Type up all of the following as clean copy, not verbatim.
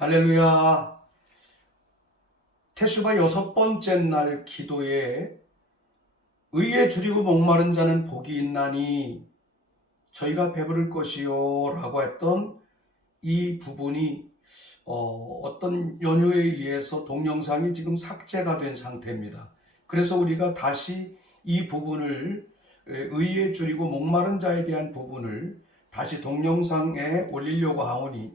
할렐루야. 테슈바 6번째 날 기도에 의에 줄이고 목마른 자는 복이 있나니 저희가 배부를 것이요 라고 했던 이 부분이 어떤 연유에 의해서 동영상이 지금 삭제가 된 상태입니다. 그래서 우리가 다시 이 부분을 의에 줄이고 목마른 자에 대한 부분을 다시 동영상에 올리려고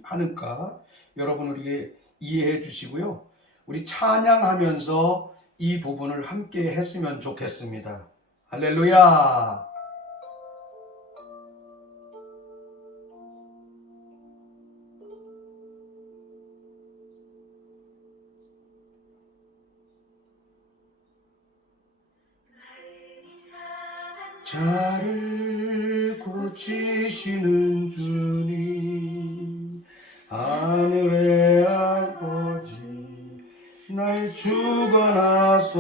하니까 여러분 우리 이해해 주시고요. 우리 찬양하면서 이 부분을 함께 했으면 좋겠습니다. 할렐루야. 자를 고치시는 주님, 하늘의 아버지, 날 주관하소서.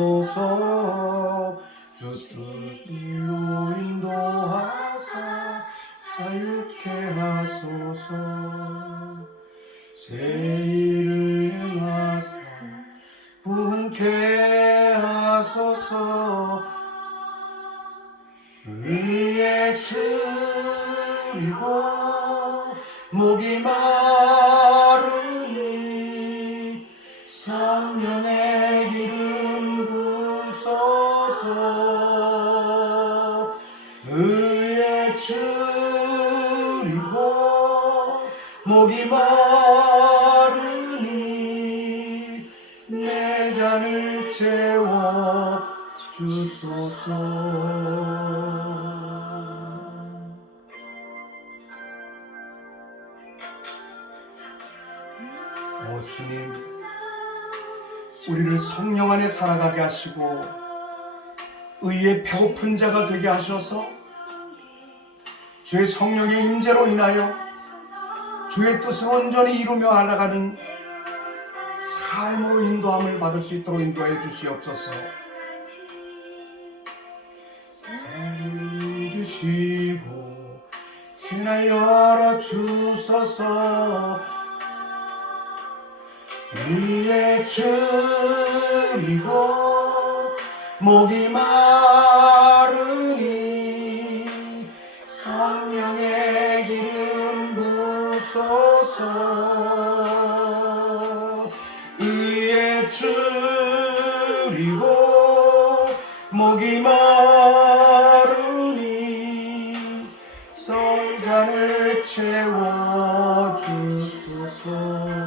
주 뜻대로 인도하사 자유케 하소서. 새 일을 행하사 부흥케 하소서. 의에 줄이고 목이 마르니 성령의 기름 부소서. 의에 줄이고 목이 마르니 내 잔을 채워 주소서. 주님, 우리를 성령 안에 살아가게 하시고 의에 배고픈 자가 되게 하셔서 주의 성령의 임재로 인하여 주의 뜻을 온전히 이루며 알아가는 삶으로 인도함을 받을 수 있도록 인도해 주시옵소서. 자를 주시고 새날 열어 주소서. 의에 줄이고 목이 마르니 성령의 기름 부소서. 의에 줄이고 목이 마르니 성잔을 채워 주소서.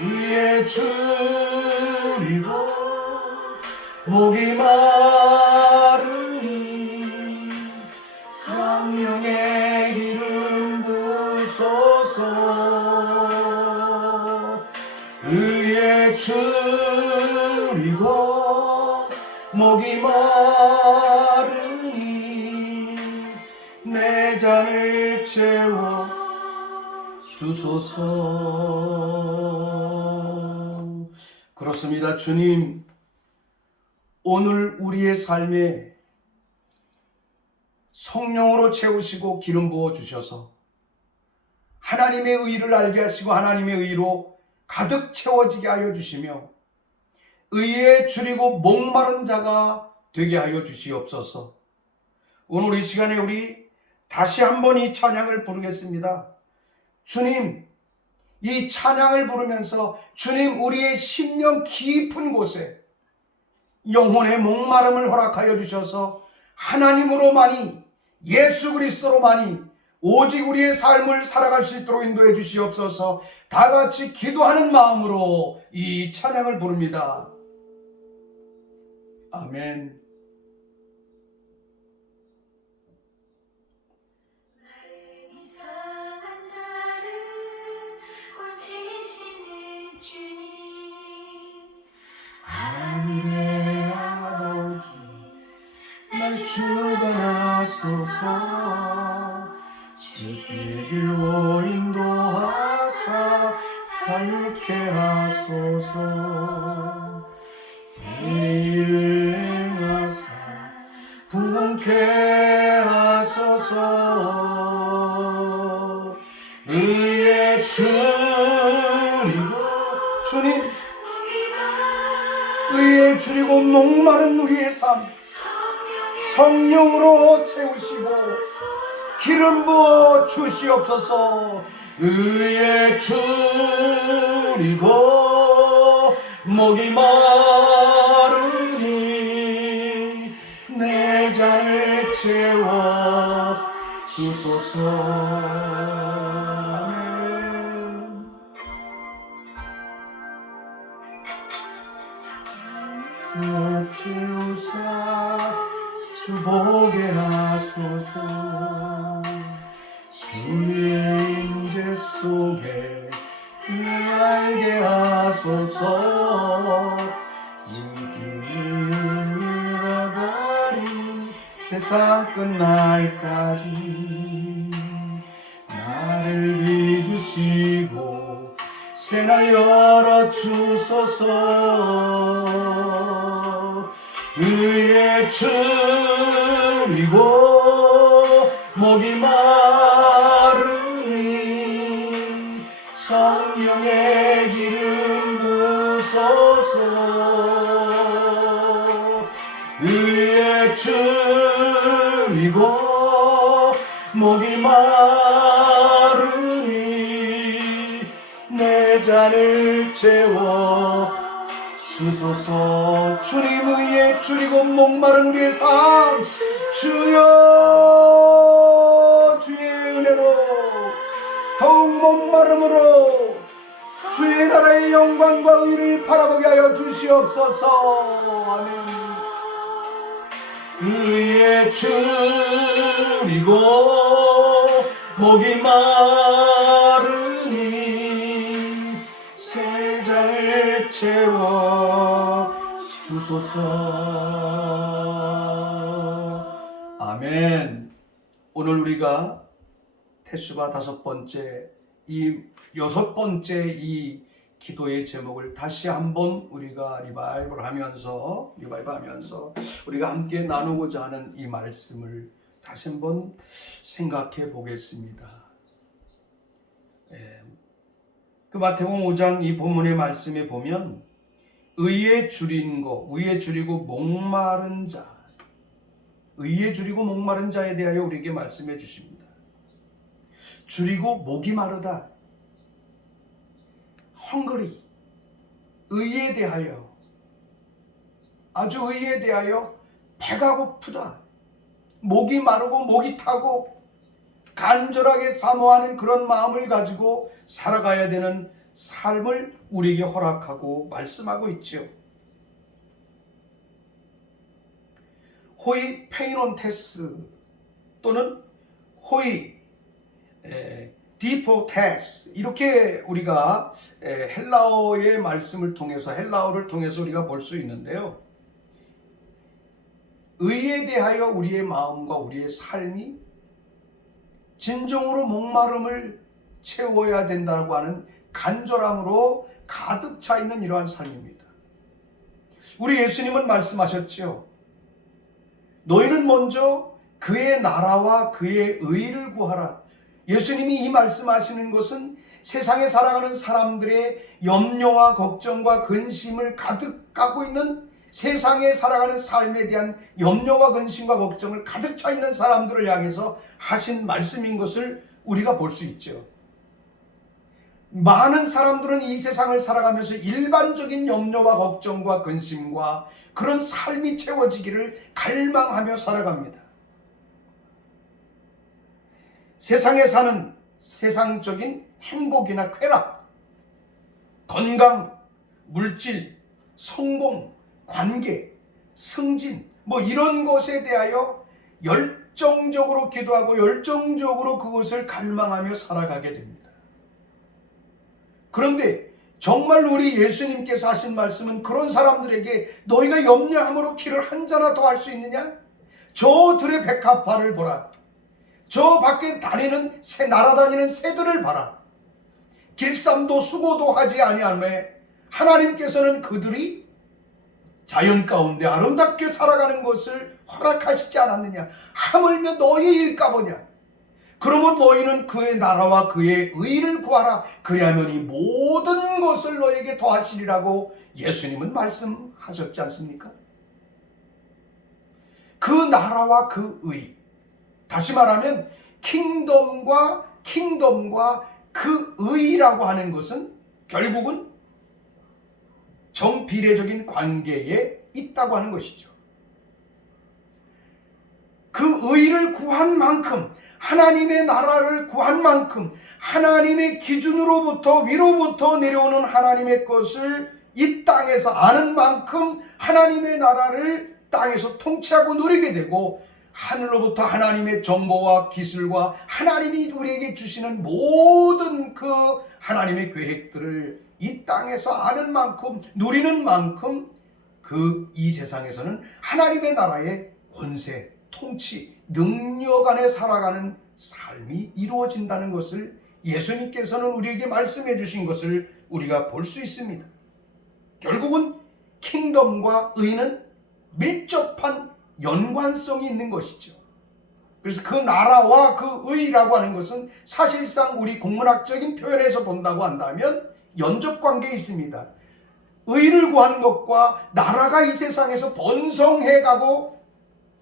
의에 줄이고 목이 마르니 성령의 기름 부소서. 의에 줄이고 목이 마르니 내 잔을 채워 주소서. 그렇습니다. 주님, 오늘 우리의 삶에 성령으로 채우시고 기름 부어 주셔서 하나님의 의를 알게 하시고 하나님의 의로 가득 채워지게 하여 주시며 의에 줄이고 목마른 자가 되게 하여 주시옵소서. 오늘 이 시간에 우리 다시 한번 이 찬양을 부르겠습니다. 주님, 이 찬양을 부르면서 주님, 우리의 심령 깊은 곳에 영혼의 목마름을 허락하여 주셔서 하나님으로만이, 예수 그리스도로만이 오직 우리의 삶을 살아갈 수 있도록 인도해 주시옵소서. 다 같이 기도하는 마음으로 이 찬양을 부릅니다. 아멘. 하늘의 아버지, 날 주관하소서. 주의 길로 인도하사 자유케 하소서. 새 일을 행하사 부흥케 하소서. 의에 줄이고 주님 의에 줄이고 목마른 우리의 삶 성령으로 채우시고 기름 부어 주시옵소서. 의에 줄이고 목이 마르니 내 잔을 채워 주소서. 아멘. 채우사 주 보게 하소서. 주의 임재 속에 알게 하소서. 이끌어가리 세상 끝날까지 나를 비주시고 새날 열어 주소서. 의에 줄이고 목이 마르니 성령의 기름 부소서. 의에 줄이고 목이 마르니 내 잔을 채워 주소서. 주님 의에 줄이고 목마른 우리의 삶 주여 주의 은혜로 더욱 목마름으로 주의 나라의 영광과 의를 바라보게 하여 주시옵소서. 아멘. 의에 줄이고 목이 마르니 새 잔을 채워 주소서. 아멘. 오늘 우리가 테슈바 5번째 이 6번째 이 기도의 제목을 다시 한번 우리가 리바이벌 하면서 우리가 함께 나누고자 하는 이 말씀을 다시 한번 생각해 보겠습니다. 그 마태복음 5장 이 본문의 말씀에 보면 의에 줄이고 목마른 자, 의에 줄이고 목마른 자에 대하여 우리에게 말씀해 주십니다. 줄이고 목이 마르다, 헝그리, 의에 대하여, 아주 의에 대하여 배가 고프다, 목이 마르고 목이 타고 간절하게 사모하는 그런 마음을 가지고 살아가야 되는 삶을 우리에게 허락하고 말씀하고 있죠. 호이 페이논테스 또는 호이 디포테스, 이렇게 우리가 헬라어의 말씀을 통해서, 헬라어를 통해서 우리가 볼 수 있는데요. 의에 대하여 우리의 마음과 우리의 삶이 진정으로 목마름을 채워야 된다고 하는 간절함으로 가득 차 있는 이러한 삶입니다. 우리 예수님은 말씀하셨죠. 너희는 먼저 그의 나라와 그의 의를 구하라. 예수님이 이 말씀하시는 것은 세상에 살아가는 사람들의 염려와 걱정과 근심을 가득 갖고 있는, 세상에 살아가는 삶에 대한 염려와 근심과 걱정을 가득 차 있는 사람들을 향해서 하신 말씀인 것을 우리가 볼 수 있죠. 많은 사람들은 이 세상을 살아가면서 일반적인 염려와 걱정과 근심과 그런 삶이 채워지기를 갈망하며 살아갑니다. 세상에 사는 세상적인 행복이나 쾌락, 건강, 물질, 성공, 관계, 승진, 이런 것에 대하여 열정적으로 기도하고 열정적으로 그것을 갈망하며 살아가게 됩니다. 그런데 정말 우리 예수님께서 하신 말씀은 그런 사람들에게 너희가 염려함으로 길을 한 자나 더 할 수 있느냐? 저 들의 백합화를 보라. 저 밖에 날아다니는 새들을 봐라. 길쌈도 수고도 하지 아니하매 하나님께서는 그들이 자연 가운데 아름답게 살아가는 것을 허락하시지 않았느냐? 하물며 너희 일까보냐? 그러면 너희는 그의 나라와 그의 의를 구하라. 그리하면 이 모든 것을 너에게 더하시리라고 예수님은 말씀하셨지 않습니까? 그 나라와 그 의, 다시 말하면 킹덤과 그 의라고 하는 것은 결국은 정비례적인 관계에 있다고 하는 것이죠. 그 의를 구한 만큼, 하나님의 나라를 구한 만큼, 하나님의 기준으로부터 위로부터 내려오는 하나님의 것을 이 땅에서 아는 만큼 하나님의 나라를 땅에서 통치하고 누리게 되고, 하늘로부터 하나님의 정보와 기술과 하나님이 우리에게 주시는 모든 그 하나님의 계획들을 이 땅에서 아는 만큼, 누리는 만큼 이 세상에서는 하나님의 나라의 권세, 통치, 능력 안에 살아가는 삶이 이루어진다는 것을 예수님께서는 우리에게 말씀해 주신 것을 우리가 볼 수 있습니다. 결국은 킹덤과 의는 밀접한 연관성이 있는 것이죠. 그래서 그 나라와 그 의라고 하는 것은 사실상 우리 국문학적인 표현에서 본다고 한다면 연접관계에 있습니다. 의를 구하는 것과 나라가 이 세상에서 번성해가고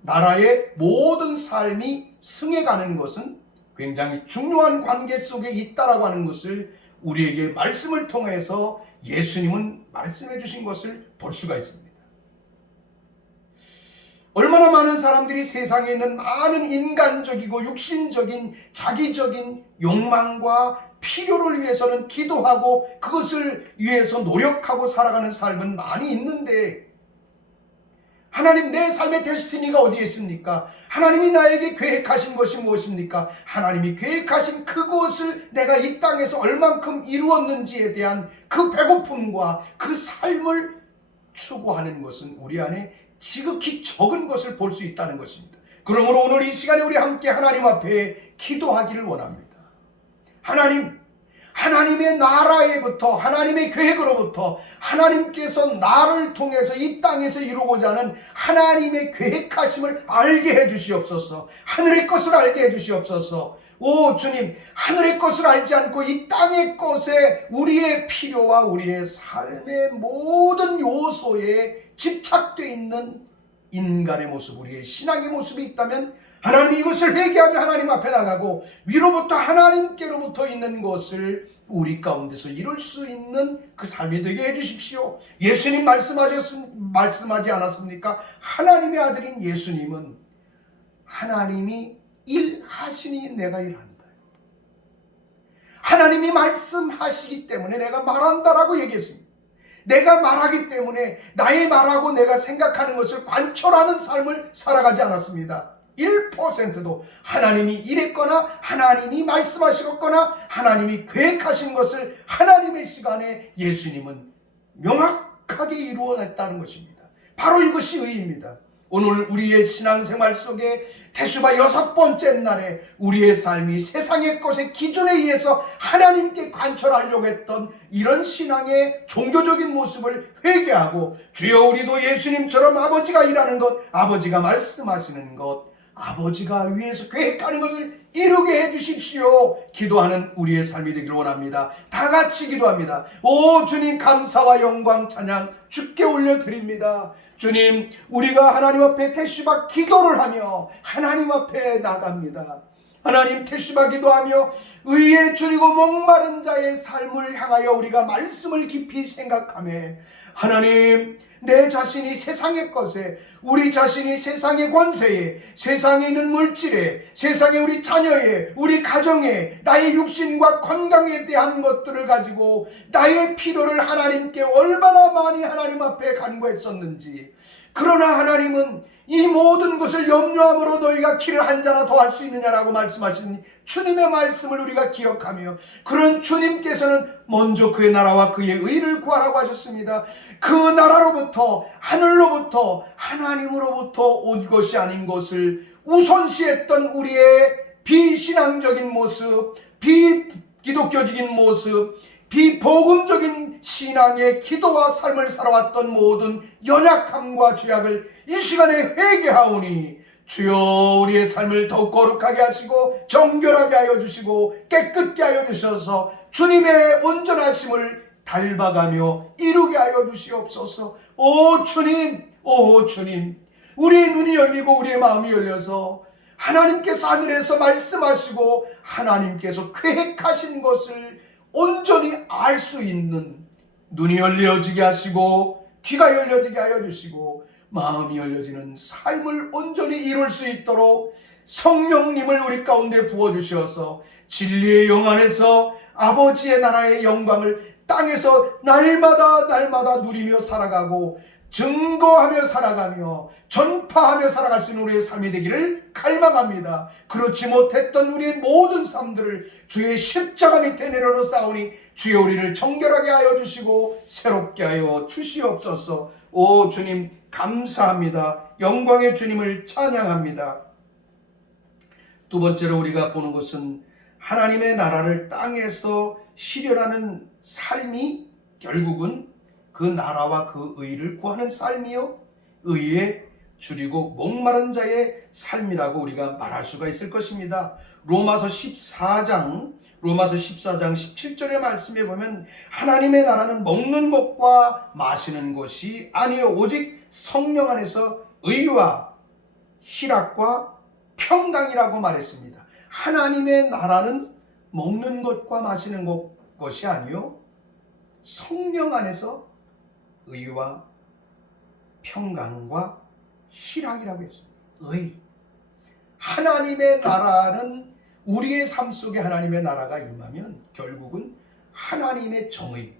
나라의 모든 삶이 승해가는 것은 굉장히 중요한 관계 속에 있다라고 하는 것을 우리에게 말씀을 통해서 예수님은 말씀해 주신 것을 볼 수가 있습니다. 얼마나 많은 사람들이 세상에 있는 많은 인간적이고 육신적인 자기적인 욕망과 필요를 위해서는 기도하고 그것을 위해서 노력하고 살아가는 삶은 많이 있는데, 하나님, 내 삶의 데스티니가 어디에 있습니까? 하나님이 나에게 계획하신 것이 무엇입니까? 하나님이 계획하신 그것을 내가 이 땅에서 얼만큼 이루었는지에 대한 그 배고픔과 그 삶을 추구하는 것은 우리 안에 지극히 적은 것을 볼 수 있다는 것입니다. 그러므로 오늘 이 시간에 우리 함께 하나님 앞에 기도하기를 원합니다. 하나님의 나라에부터, 하나님의 계획으로부터, 하나님께서 나를 통해서 이 땅에서 이루고자 하는 하나님의 계획하심을 알게 해주시옵소서. 하늘의 것을 알게 해주시옵소서. 오 주님, 하늘의 것을 알지 않고 이 땅의 것에 우리의 필요와 우리의 삶의 모든 요소에 집착되어 있는 인간의 모습, 우리의 신앙의 모습이 있다면 하나님 이것을 회개하며 하나님 앞에 나가고 위로부터 하나님께로부터 있는 것을 우리 가운데서 이룰 수 있는 그 삶이 되게 해주십시오. 예수님 말씀하지 않았습니까? 하나님의 아들인 예수님은 하나님이 일하시니 내가 일한다. 하나님이 말씀하시기 때문에 내가 말한다라고 얘기했습니다. 내가 말하기 때문에 나의 말하고 내가 생각하는 것을 관철하는 삶을 살아가지 않았습니다. 1%도 하나님이 이랬거나 하나님이 말씀하시거나 하나님이 계획하신 것을 하나님의 시간에 예수님은 명확하게 이루어냈다는 것입니다. 바로 이것이 의입니다. 오늘 우리의 신앙생활 속에 태슈바 6번째 날에 우리의 삶이 세상의 것의 기준에 의해서 하나님께 관철하려고 했던 이런 신앙의 종교적인 모습을 회개하고, 주여 우리도 예수님처럼 아버지가 일하는 것, 아버지가 말씀하시는 것, 아버지가 위에서 계획하는 것을 이루게 해주십시오. 기도하는 우리의 삶이 되기를 원합니다. 다 같이 기도합니다. 오 주님, 감사와 영광 찬양 주께 올려드립니다. 주님, 우리가 하나님 앞에 태슈바 기도를 하며 하나님 앞에 나갑니다. 하나님, 태슈바 기도하며 의에 줄이고 목마른 자의 삶을 향하여 우리가 말씀을 깊이 생각하며, 하나님, 내 자신이 세상의 것에, 우리 자신이 세상의 권세에, 세상에 있는 물질에, 세상에 우리 자녀에, 우리 가정에, 나의 육신과 건강에 대한 것들을 가지고 나의 필요를 하나님께 얼마나 많이 하나님 앞에 간구했었는지, 그러나 하나님은 이 모든 것을 염려함으로 너희가 길을 한 자나 더 할 수 있느냐라고 말씀하신 주님의 말씀을 우리가 기억하며, 그런 주님께서는 먼저 그의 나라와 그의 의를 구하라고 하셨습니다. 그 나라로부터, 하늘로부터, 하나님으로부터 온 것이 아닌 것을 우선시했던 우리의 비신앙적인 모습, 비기독교적인 모습, 비복음적인 신앙의 기도와 삶을 살아왔던 모든 연약함과 죄악을 이 시간에 회개하오니 주여 우리의 삶을 더욱 거룩하게 하시고 정결하게 하여 주시고 깨끗게 하여 주셔서 주님의 온전하심을 닮아가며 이루게 하여 주시옵소서. 오 주님, 오 주님, 우리의 눈이 열리고 우리의 마음이 열려서 하나님께서 하늘에서 말씀하시고 하나님께서 계획하신 것을 온전히 알 수 있는 눈이 열려지게 하시고 귀가 열려지게 하여 주시고 마음이 열려지는 삶을 온전히 이룰 수 있도록 성령님을 우리 가운데 부어주셔서 진리의 영 안에서 아버지의 나라의 영광을 땅에서 날마다 누리며 살아가고 증거하며 살아가며 전파하며 살아갈 수 있는 우리의 삶이 되기를 갈망합니다. 그렇지 못했던 우리의 모든 삶들을 주의 십자가 밑에 내려놓아 싸우니 주여 우리를 정결하게 하여 주시고 새롭게 하여 주시옵소서. 오 주님 감사합니다. 영광의 주님을 찬양합니다. 두 번째로 우리가 보는 것은 하나님의 나라를 땅에서 실현하는 삶이 결국은 그 나라와 그 의를 구하는 삶이요 의에 줄이고 목마른 자의 삶이라고 우리가 말할 수가 있을 것입니다. 로마서 14장 17절의 말씀에 보면 하나님의 나라는 먹는 것과 마시는 것이 아니요 오직 성령 안에서 의와 희락과 평강이라고 말했습니다. 하나님의 나라는 먹는 것과 마시는 것이 아니요 성령 안에서 의와 평강과 희락이라고 했습니다. 의. 하나님의 나라는 우리의 삶 속에 하나님의 나라가 임하면 결국은 하나님의 정의,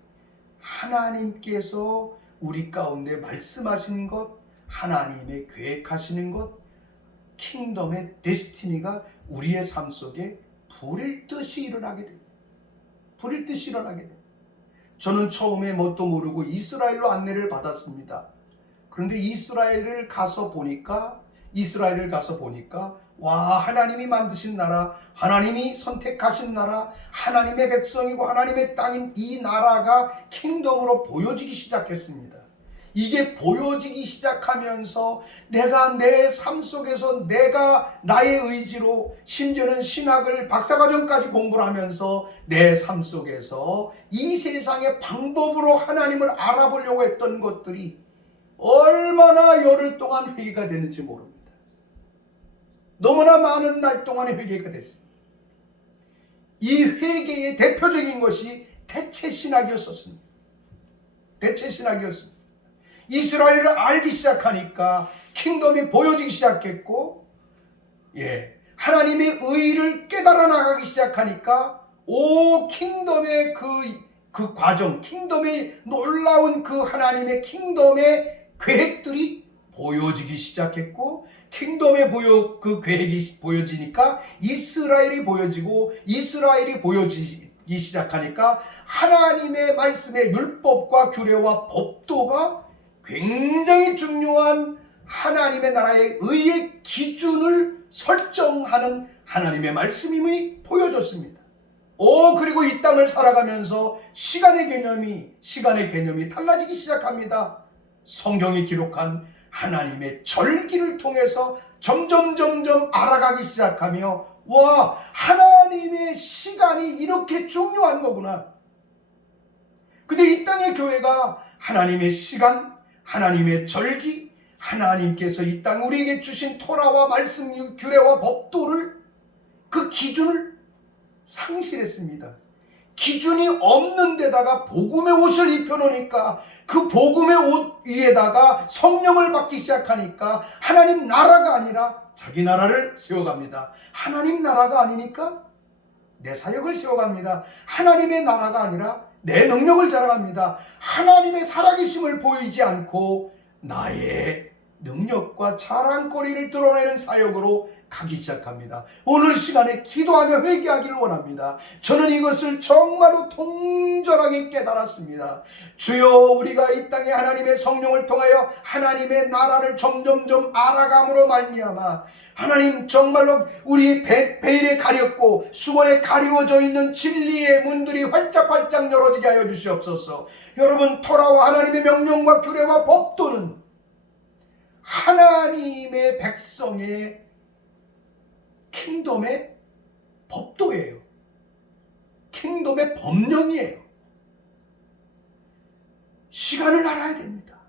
하나님께서 우리 가운데 말씀하신 것, 하나님의 계획하시는 것, 킹덤의 데스티니가 우리의 삶 속에 불일 듯이 일어나게 됩니다. 불일 듯이 일어나게 됩니다. 저는 처음에 뭣도 모르고 이스라엘로 안내를 받았습니다. 그런데 이스라엘을 가서 보니까 와 하나님이 만드신 나라, 하나님이 선택하신 나라, 하나님의 백성이고 하나님의 땅인 이 나라가 킹덤으로 보여지기 시작했습니다. 이게 보여지기 시작하면서 내가 내 삶 속에서 내가 나의 의지로 심지어는 신학을 박사과정까지 공부를 하면서 내 삶 속에서 이 세상의 방법으로 하나님을 알아보려고 했던 것들이 얼마나 열흘 동안 회개가 되는지 모릅니다. 너무나 많은 날 동안에 회개가 됐습니다. 이 회개의 대표적인 것이 대체신학이었습니다. 대체신학이었습니다. 이스라엘을 알기 시작하니까 킹덤이 보여지기 시작했고, 하나님의 의를 깨달아 나가기 시작하니까, 킹덤의 그 과정, 킹덤의 놀라운 그 하나님의 킹덤의 계획들이 보여지기 시작했고, 킹덤의 그 계획이 보여지니까 이스라엘이 보여지고, 이스라엘이 보여지기 시작하니까 하나님의 말씀의 율법과 규례와 법도가 굉장히 중요한 하나님의 나라의 의의 기준을 설정하는 하나님의 말씀임이 보여졌습니다. 그리고 이 땅을 살아가면서 시간의 개념이 달라지기 시작합니다. 성경이 기록한 하나님의 절기를 통해서 점점 알아가기 시작하며 와 하나님의 시간이 이렇게 중요한 거구나. 근데 이 땅의 교회가 하나님의 시간, 하나님의 절기, 하나님께서 이 땅 우리에게 주신 토라와 말씀, 규례와 법도를 그 기준을 상실했습니다. 기준이 없는 데다가 복음의 옷을 입혀놓으니까 그 복음의 옷 위에다가 성령을 받기 시작하니까 하나님 나라가 아니라 자기 나라를 세워갑니다. 하나님 나라가 아니니까 내 사역을 세워갑니다. 하나님의 나라가 아니라 내 능력을 자랑합니다. 하나님의 살아계심을 보이지 않고 나의 능력과 자랑거리를 드러내는 사역으로 가기 시작합니다. 오늘 시간에 기도하며 회개하기를 원합니다. 저는 이것을 정말로 통절하게 깨달았습니다. 주여 우리가 이 땅에 하나님의 성령을 통하여 하나님의 나라를 점점 알아감으로 말미암아 하나님 정말로 우리 베일에 가렸고 수건에 가리워져 있는 진리의 문들이 활짝활짝 열어지게 하여 주시옵소서. 여러분 토라와 하나님의 명령과 규례와 법도는 하나님의 백성의 킹덤의 법도예요. 킹덤의 법령이에요. 시간을 알아야 됩니다.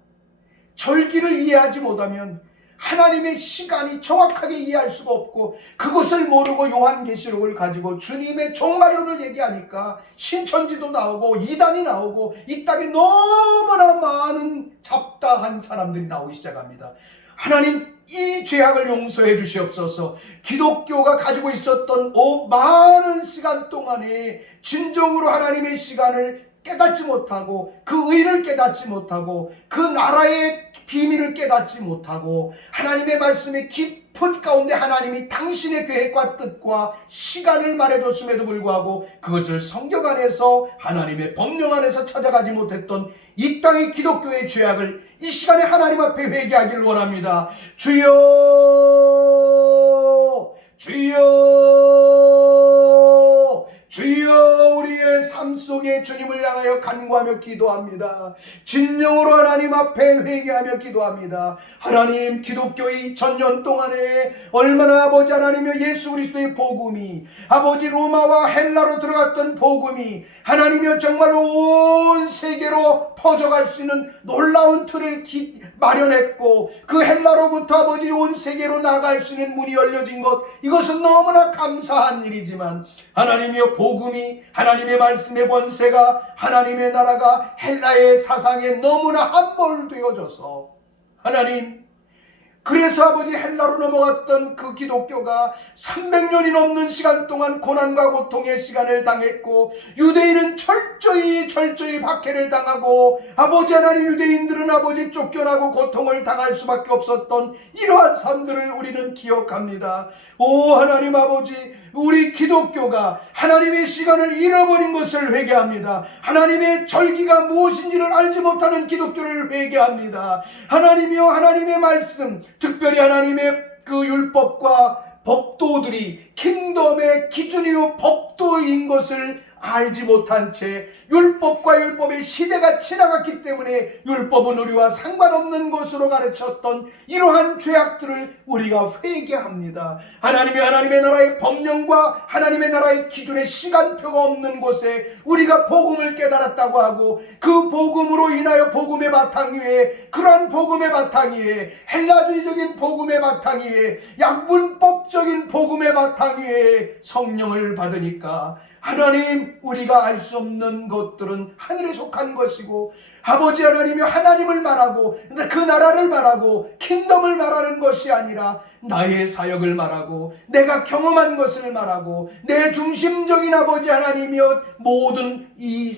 절기를 이해하지 못하면 하나님의 시간이 정확하게 이해할 수가 없고, 그것을 모르고 요한계시록을 가지고 주님의 종말론을 얘기하니까 신천지도 나오고 이단이 나오고 이 땅에 너무나 많은 잡다한 사람들이 나오기 시작합니다. 하나님, 이 죄악을 용서해 주시옵소서. 기독교가 가지고 있었던 많은 시간 동안에 진정으로 하나님의 시간을 깨닫지 못하고, 그 의를 깨닫지 못하고, 그 나라의 비밀을 깨닫지 못하고, 하나님의 말씀의 깊은 가운데 하나님이 당신의 계획과 뜻과 시간을 말해줬음에도 불구하고 그것을 성경 안에서 하나님의 법령 안에서 찾아가지 못했던 이 땅의 기독교의 죄악을 이 시간에 하나님 앞에 회개하기를 원합니다. 주여, 주여, 주여, 우리의 삶 속에 주님을 향하여 간구하며 기도합니다. 진정으로 하나님 앞에 회개하며 기도합니다. 하나님, 기독교의 2000년 동안에 얼마나 아버지 하나님의 예수 그리스도의 복음이, 아버지 로마와 헬라로 들어갔던 복음이 하나님이여 정말로 온 세계로 퍼져갈 수 있는 놀라운 틀을 마련했고, 그 헬라로부터 아버지 온 세계로 나갈 수 있는 문이 열려진 것, 이것은 너무나 감사한 일이지만, 하나님이여 복음이, 하나님의 말씀의 권세가, 하나님의 나라가 헬라의 사상에 너무나 함몰되어져서, 하나님, 그래서 아버지 헬라로 넘어갔던 그 기독교가 300년이 넘는 시간 동안 고난과 고통의 시간을 당했고, 유대인은 철저히 박해를 당하고, 아버지 하나님, 유대인들은 아버지 쫓겨나고 고통을 당할 수밖에 없었던 이러한 삶들을 우리는 기억합니다. 오 하나님 아버지, 우리 기독교가 하나님의 시간을 잃어버린 것을 회개합니다. 하나님의 절기가 무엇인지를 알지 못하는 기독교를 회개합니다. 하나님이여, 하나님의 말씀, 특별히 하나님의 그 율법과 법도들이 킹덤의 기준이요 법도인 것을 알지 못한 채 율법과 율법의 시대가 지나갔기 때문에 율법은 우리와 상관없는 것으로 가르쳤던 이러한 죄악들을 우리가 회개합니다. 하나님의 나라의 법령과 하나님의 나라의 기준의 시간표가 없는 곳에 우리가 복음을 깨달았다고 하고, 그 복음으로 인하여 복음의 바탕 위에, 그러한 복음의 바탕 위에, 헬라주의적인 복음의 바탕 위에, 약문법적인 복음의 바탕 위에 성령을 받으니까 하나님, 우리가 알 수 없는 것들은 하늘에 속한 것이고, 아버지 하나님이 하나님을 말하고 그 나라를 말하고 킹덤을 말하는 것이 아니라 나의 사역을 말하고 내가 경험한 것을 말하고 내 중심적인 아버지 하나님이여 모든 이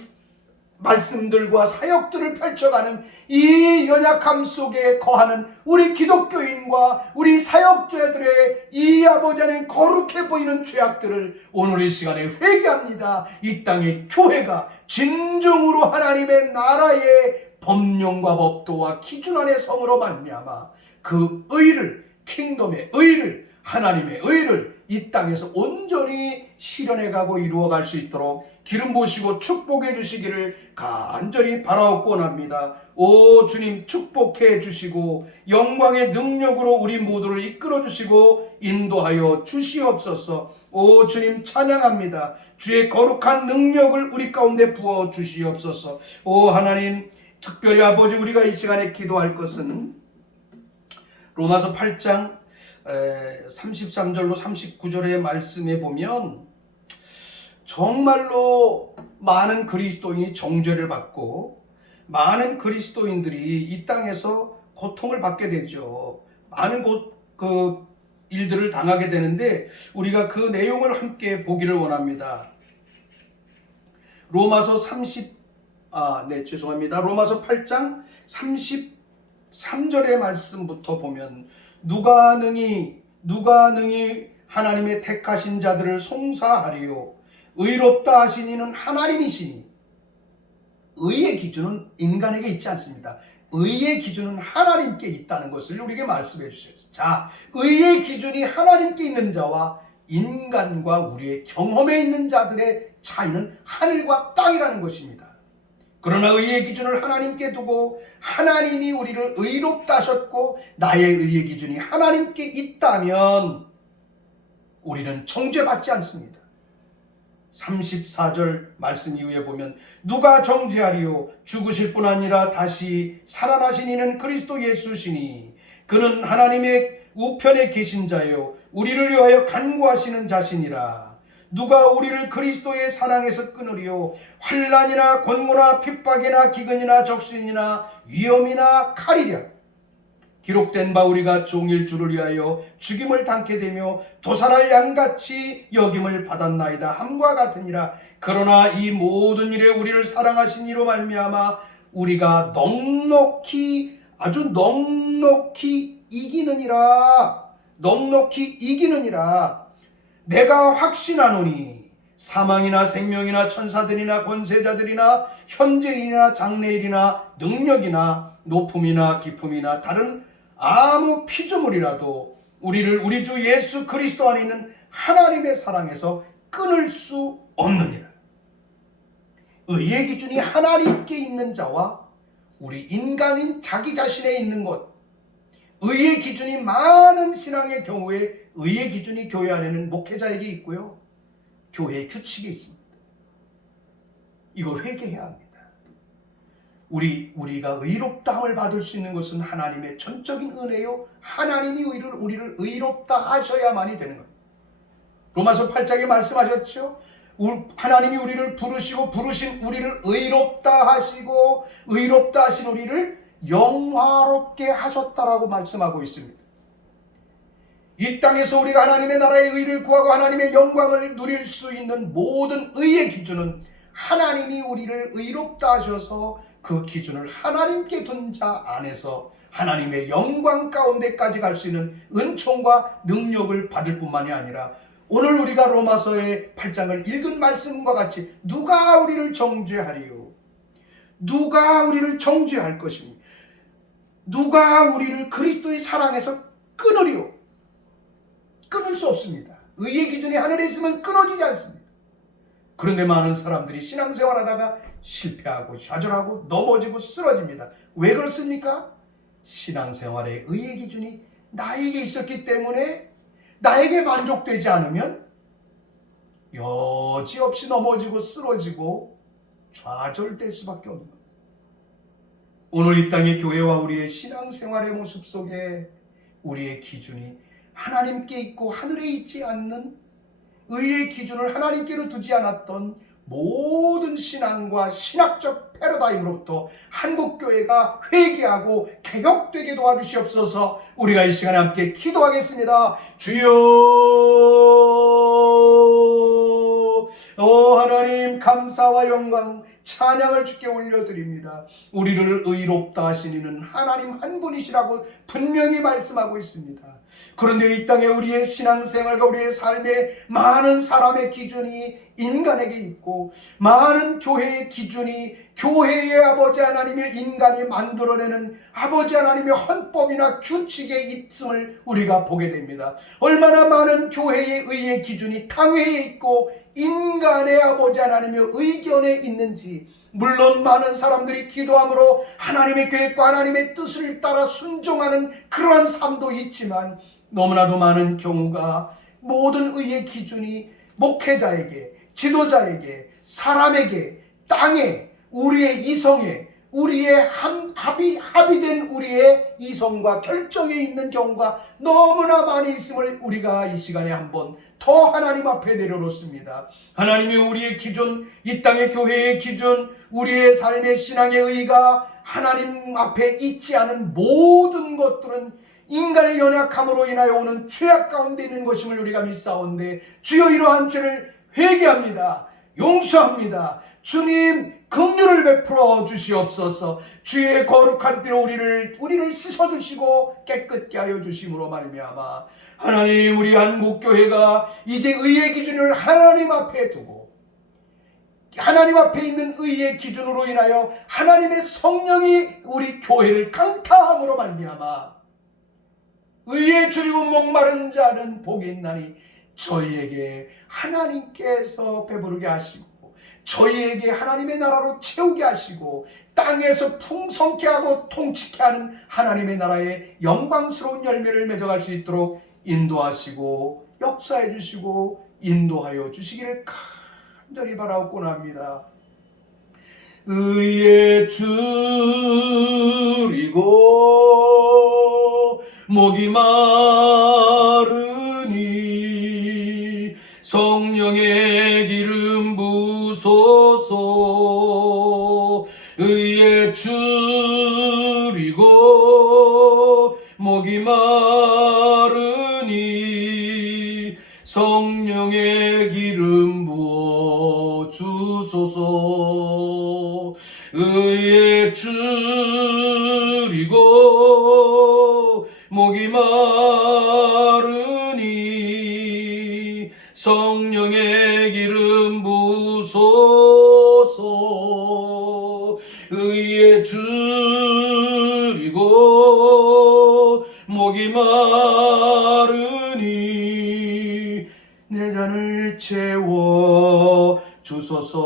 말씀들과 사역들을 펼쳐가는 이 연약함 속에 거하는 우리 기독교인과 우리 사역자들의 이 아버지 하나님 거룩해 보이는 죄악들을 오늘 이 시간에 회개합니다. 이 땅의 교회가 진정으로 하나님의 나라의 법령과 법도와 기준 안에 성으로 말미암아 그 의를, 킹덤의 의를, 하나님의 의를 이 땅에서 온전히 실현해가고 이루어갈 수 있도록 기름 부으시고 축복해 주시기를 간절히 바라옵고 원합니다. 오 주님, 축복해 주시고 영광의 능력으로 우리 모두를 이끌어 주시고 인도하여 주시옵소서. 오 주님, 찬양합니다. 주의 거룩한 능력을 우리 가운데 부어 주시옵소서. 오 하나님, 특별히 아버지, 우리가 이 시간에 기도할 것은 로마서 8장 33절로 39절의 말씀에 보면 정말로 많은 그리스도인이 정죄를 받고 많은 그리스도인들이 이 땅에서 고통을 받게 되죠. 많은 그 일들을 당하게 되는데 우리가 그 내용을 함께 보기를 원합니다. 로마서 8장 33절의 말씀부터 보면 누가 능히 하나님의 택하신 자들을 송사하리요, 의롭다 하신 이는 하나님이시니. 의의 기준은 인간에게 있지 않습니다. 의의 기준은 하나님께 있다는 것을 우리에게 말씀해 주셨어요. 자, 의의 기준이 하나님께 있는 자와 인간과 우리의 경험에 있는 자들의 차이는 하늘과 땅이라는 것입니다. 그러나 의의 기준을 하나님께 두고 하나님이 우리를 의롭다 하셨고 나의 의의 기준이 하나님께 있다면 우리는 정죄받지 않습니다. 34절 말씀 이후에 보면 누가 정죄하리요? 죽으실 뿐 아니라 다시 살아나신 이는 그리스도 예수시니 그는 하나님의 우편에 계신 자요 우리를 위하여 간구하시는 자시니라. 누가 우리를 그리스도의 사랑에서 끊으리요? 환난이나 권고나 핍박이나 기근이나 적신이나 위험이나 칼이랴. 기록된 바 우리가 종일 주를 위하여 죽임을 당케 되며 도살할 양같이 여김을 받았나이다 함과 같으니라. 그러나 이 모든 일에 우리를 사랑하신 이로 말미암아 우리가 넉넉히 아주 넉넉히 이기느니라. 넉넉히 이기느니라. 내가 확신하노니 사망이나 생명이나 천사들이나 권세자들이나 현재인이나 장래일이나 능력이나 높음이나 깊음이나 다른 아무 피조물이라도 우리를 우리 주 예수 그리스도 안에 있는 하나님의 사랑에서 끊을 수 없느니라. 의의 기준이 하나님께 있는 자와 우리 인간인 자기 자신에 있는 것, 의의 기준이 많은 신앙의 경우에 의의 기준이 교회 안에는 목회자에게 있고요, 교회의 규칙이 있습니다. 이걸 회개해야 합니다. 우리가 의롭다함을 받을 수 있는 것은 하나님의 전적인 은혜요, 하나님이 우리를 의롭다 하셔야만이 되는 겁니다. 로마서 8장에 말씀하셨죠. 하나님이 우리를 부르신 우리를 의롭다 하시고 의롭다 하신 우리를 영화롭게 하셨다라고 말씀하고 있습니다. 이 땅에서 우리가 하나님의 나라의 의를 구하고 하나님의 영광을 누릴 수 있는 모든 의의 기준은 하나님이 우리를 의롭다 하셔서 그 기준을 하나님께 둔 자 안에서 하나님의 영광 가운데까지 갈 수 있는 은총과 능력을 받을 뿐만이 아니라 오늘 우리가 로마서의 8장을 읽은 말씀과 같이 누가 우리를 정죄하리요? 누가 우리를 정죄할 것입니까? 누가 우리를 그리스도의 사랑에서 끊으리요? 끊을 수 없습니다. 의의 기준이 하늘에 있으면 끊어지지 않습니다. 그런데 많은 사람들이 신앙생활하다가 실패하고 좌절하고 넘어지고 쓰러집니다. 왜 그렇습니까? 신앙생활의 의의 기준이 나에게 있었기 때문에 나에게 만족되지 않으면 여지없이 넘어지고 쓰러지고 좌절될 수밖에 없는 겁니다. 오늘 이 땅의 교회와 우리의 신앙생활의 모습 속에 우리의 기준이 하나님께 있고 하늘에 있지 않는 의의 기준을 하나님께로 두지 않았던 모든 신앙과 신학적 패러다임으로부터 한국교회가 회개하고 개혁되게 도와주시옵소서. 우리가 이 시간에 함께 기도하겠습니다. 주여, 하나님, 감사와 영광 찬양을 주께 올려드립니다. 우리를 의롭다 하시는 하나님 한 분이시라고 분명히 말씀하고 있습니다. 그런데 이 땅에 우리의 신앙생활과 우리의 삶에 많은 사람의 기준이 인간에게 있고 많은 교회의 기준이 교회의 아버지 하나님의 인간이 만들어내는 아버지 하나님의 헌법이나 규칙에 있음을 우리가 보게 됩니다. 얼마나 많은 교회의 의의 기준이 당회에 있고 인간의 아버지 하나님의 의견에 있는지, 물론 많은 사람들이 기도함으로 하나님의 계획과 하나님의 뜻을 따라 순종하는 그러한 삶도 있지만 너무나도 많은 경우가 모든 의의 기준이 목회자에게, 지도자에게, 사람에게, 땅에, 우리의 이성에, 우리의 합의된 우리의 이성과 결정에 있는 경우가 너무나 많이 있음을 우리가 이 시간에 한번 더 하나님 앞에 내려놓습니다. 하나님이 우리의 기준, 이 땅의 교회의 기준, 우리의 삶의 신앙의 의가 하나님 앞에 있지 않은 모든 것들은 인간의 연약함으로 인하여 오는 죄악 가운데 있는 것임을 우리가 믿사온데, 주여 이러한 죄를 회개합니다. 용서합니다. 주님, 긍휼을 베풀어 주시옵소서. 주의 거룩한 피로 우리를 씻어주시고 깨끗게 하여 주심으로 말미암아 하나님, 우리 한국교회가 이제 의의 기준을 하나님 앞에 두고 하나님 앞에 있는 의의 기준으로 인하여 하나님의 성령이 우리 교회를 강타함으로 말미암아 의에 줄이고 목마른 자는 복이 있나니 저희에게 하나님께서 배부르게 하시고 저희에게 하나님의 나라로 채우게 하시고 땅에서 풍성케 하고 통치케 하는 하나님의 나라의 영광스러운 열매를 맺어갈 수 있도록 인도하시고 역사해 주시고 인도하여 주시기를 간절히 바라옵곤 합니다. 의에 줄이고 목이 마르니 성령의 기름 부소서. 의에 줄이고 목이 마르니 성령의 기름 부어 주소서. 의에 줄이고 목이 마르니 성령의 기름 부소서. 의에 줄이고 목이 마르니 내 잔을 채워 주소서.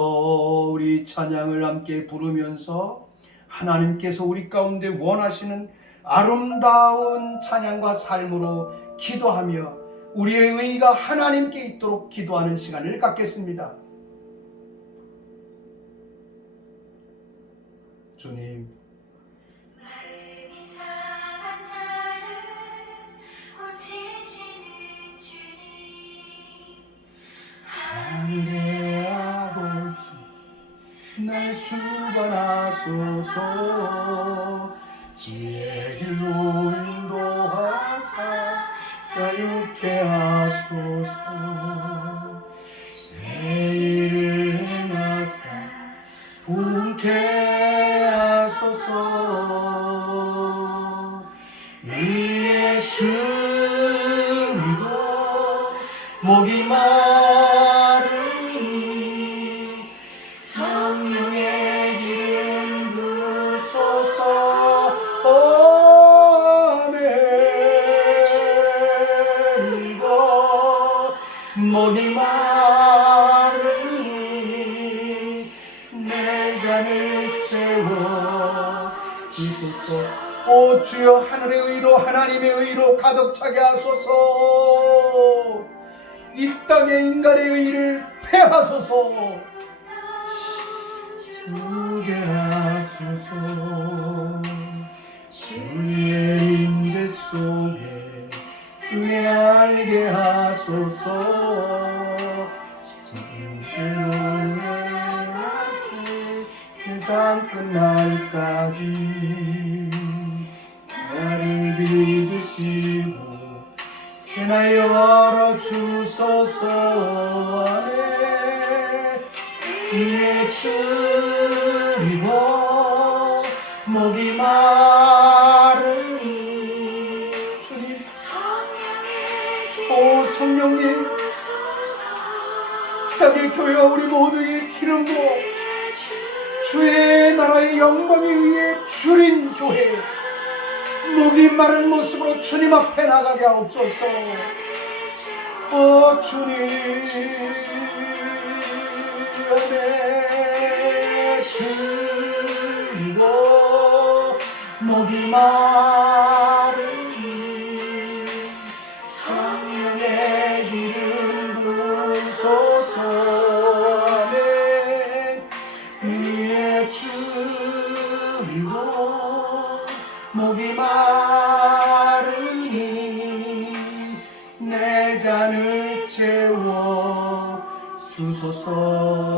우리 찬양을 함께 부르면서 하나님께서 우리 가운데 원하시는 아름다운 찬양과 삶으로 기도하며 우리의 의가 하나님께 있도록 기도하는 시간을 갖겠습니다. 주님, 마음이 상한 자를 고치시는 주님, 하늘의 아버지 날 주관하소서. 지혜의 길로 인도하사 자유케 하소서. 새 일을 행하사 부흥케 하소서. 의에 줄이고 목이 마르니 성령의 기름 부소서. 아멘. 목이 마르니 내 잔을 채워 주소서. 오 주여, 하늘의 의로 하나님의 의로 가득 차게 하소서. 이 땅의 인간의 의를 패하소서. 주게 하소서. 주의 임재 속에 은혜 알게 하소서. 지금대로 살아가세 세상 끝날까지 나를 빚으시고 새날 열어주소서. 아멘. 위에 줄이고 목이 마르니 주님, 오 성령님, 땅의 교회와 우리 모두에게 기름 부어 주의 나라의 영광에 의해 줄인 교회, 목이 마른 모습으로 주님 앞에 나가게 하옵소서. 오 주님, 은혜 줄이고 목이 마르니 성령의 기름 부소서. 아멘. 위에 줄이고 목이 마르니 내 잔을 채워 주소서.